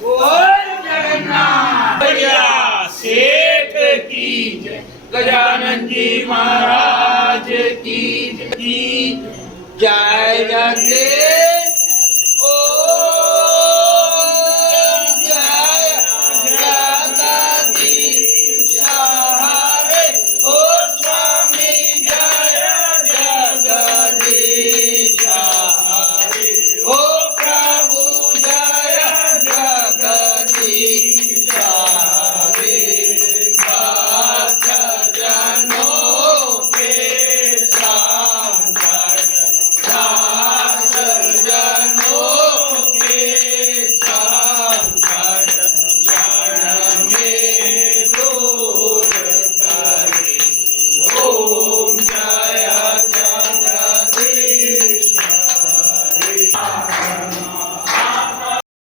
बोल जगन्नाथ सेठ की जय, गजानन जी महाराज की जय। जय जगदीश